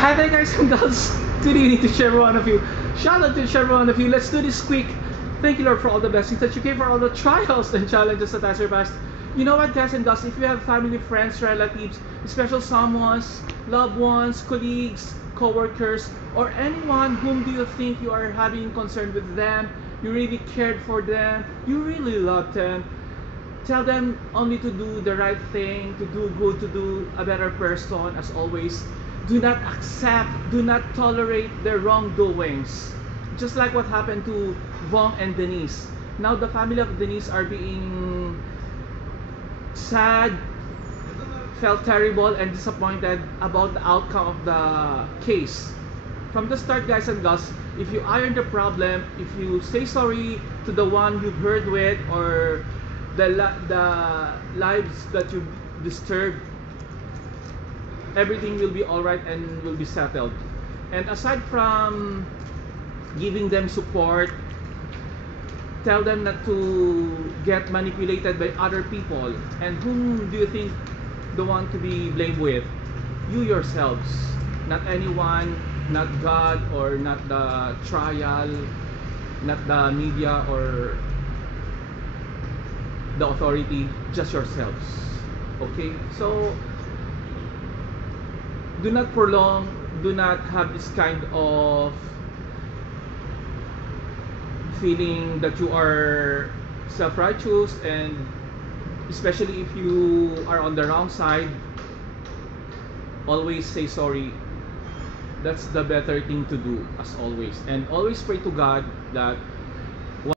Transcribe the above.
Hi there guys and girls, good evening to each every one of you. Shout out to each every one of you. Let's do this quick. Thank you Lord for all the blessings that you gave, for all the trials and challenges that I surpassed. You know what guys and girls, if you have family, friends, relatives, special someones, loved ones, colleagues, co-workers, or anyone whom do you think you are having concern with them, you really cared for them, you really love them, tell them only to do the right thing, to do good, to do a better person as always. Do not accept, do not tolerate their wrongdoings. Just like what happened to Vong and Denise. Now the family of Denise are being sad, felt terrible and disappointed about the outcome of the case. From the start guys and girls, if you iron the problem, if you say sorry to the one you've hurt with, or the lives that you disturbed, everything will be alright and will be settled. And aside from giving them support, tell them not to get manipulated by other people. And whom do you think the one to be blamed with? You yourselves, not anyone, not God, or not the trial, not the media or the authority, just yourselves. Okay, so do not prolong, do not have this kind of feeling that you are self-righteous, and especially if you are on the wrong side, always say sorry. That's the better thing to do as always, and always pray to God that